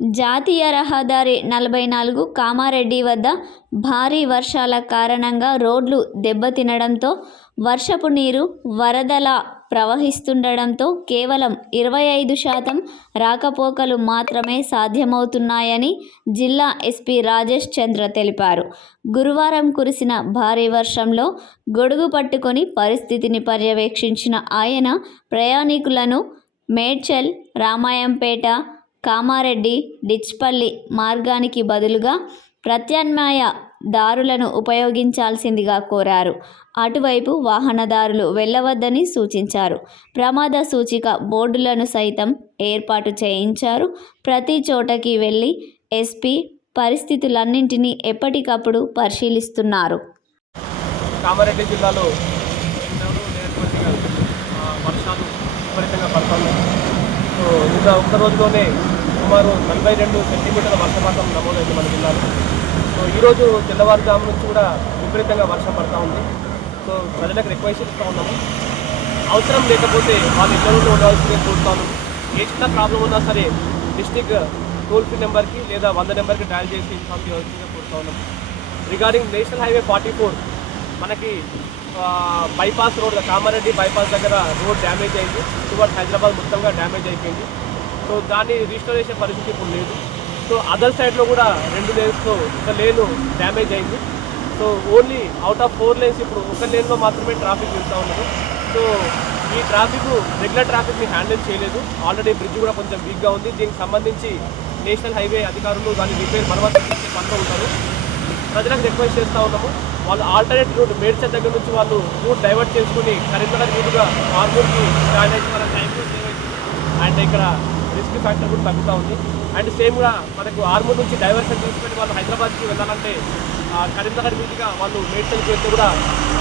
జాతీయ రహదారి నలభై నాలుగు కామారెడ్డి వద్ద భారీ వర్షాల కారణంగా రోడ్లు దెబ్బతినడంతో వర్షపు నీరు వరదలా ప్రవహిస్తుండడంతో కేవలం ఇరవై ఐదు శాతం రాకపోకలు మాత్రమే సాధ్యమవుతున్నాయని జిల్లా ఎస్పీ రాజేష్ చంద్ర తెలిపారు. గురువారం కురిసిన భారీ వర్షంలో గొడుగు పట్టుకొని పరిస్థితిని పర్యవేక్షించిన ఆయన ప్రయాణికులను మేడ్చల్ రామాయంపేట కామారెడ్డి డిచ్పల్లి మార్గానికి బదులుగా ప్రత్యామ్నాయ దారులను ఉపయోగించాల్సిందిగా కోరారు. అటువైపు వాహనదారులు వెళ్ళవద్దని సూచించారు. ప్రమాద సూచిక బోర్డులను సైతం ఏర్పాటు చేయించారు. ప్రతి చోటకి వెళ్ళి ఎస్పీ పరిస్థితులన్నింటినీ ఎప్పటికప్పుడు పరిశీలిస్తున్నారు. కామారెడ్డి జిల్లాలో వర్షాలు విపరీతంగా నిన్న ఒక్క రోజులోనే సుమారు నలభై రెండు సెంటీమీటర్ల వర్షపాతం నమోదైంది మన జిల్లాలో. సో ఈరోజు తెల్లవారుజాము నుంచి కూడా విపరీతంగా వర్షం పడతా ఉంది. సో ప్రజలకు రిక్వెస్ట్ ఇస్తూ ఉన్నాము. అవసరం లేకపోతే వాళ్ళ ఇళ్ళలో ఉండాల్సిందే చూస్తాను ఏ చిన్న ప్రాబ్లం ఉన్నా సరే డిస్టిక్ టోల్ ఫ్రీ నెంబర్కి లేదా వంద నెంబర్కి డయల్ చేసి ఇన్ఫామ్ చేయవలసిందే కోరుతా ఉన్నాము. Regarding national highway forty four మనకి బైపాస్ రోడ్ కామారెడ్డి బైపాస్ దగ్గర రోడ్ డ్యామేజ్ అయింది. టువర్డ్ హైదరాబాద్ మొత్తంగా డ్యామేజ్ అయిపోయింది. సో దాన్ని రీస్టోరేషన్ పరిస్థితి ఇప్పుడు లేదు. సో అదర్ సైడ్లో కూడా రెండు లేన్స్లో ఒక లేను డ్యామేజ్ అయింది. So only out of four lanes ఇప్పుడు ఒక లేన్లో మాత్రమే ట్రాఫిక్ వెళ్తూ ఉన్నది సో ఈ ట్రాఫిక్ రెగ్యులర్ ట్రాఫిక్ని హ్యాండిల్ చేయలేదు. ఆల్రెడీ బ్రిడ్జ్ కూడా కొంచెం వీక్గా ఉంది. దీనికి సంబంధించి నేషనల్ హైవే అధికారులు దాన్ని రిపేర్ మరమ్మతు చేసే పనిలో ఉంటారు. ప్రజలకు రిక్వెస్ట్ చేస్తూ ఉన్నాము. వాళ్ళు ఆల్టర్నేట్ రూట్ మేడ్చల్ దగ్గర నుంచి వాళ్ళు రూట్ డైవర్ట్ చేసుకుని కరీంనగర్ రూట్గా ఆర్మూర్కి జాయిన్ అయితే వాళ్ళ టైం సేవ్ అవుతుంది అండ్ ఇక్కడ రిస్క్ ఫ్యాక్టర్ కూడా తగ్గుతూ ఉంది. అండ్ సేమ్ కూడా మనకు ఆర్మూర్ నుంచి డైవర్షన్ తీసుకొని వాళ్ళు హైదరాబాద్కి వెళ్ళాలంటే కరీంనగర్ మీదుగా వాళ్ళు మేడ్చల్కి వెళ్తే కూడా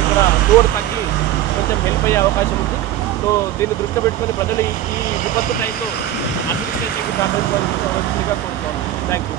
ఇక్కడ రోడ్ తగ్గి కొంచెం హెల్ప్ అయ్యే అవకాశం ఉంది. సో దీన్ని దృష్టిలో పెట్టుకొని ప్రజలు ఈ విపత్తు టైంలో అడ్మినిస్ట్రేషన్కి సహకరించవలసిందిగా కోరుతున్నాను. Thank you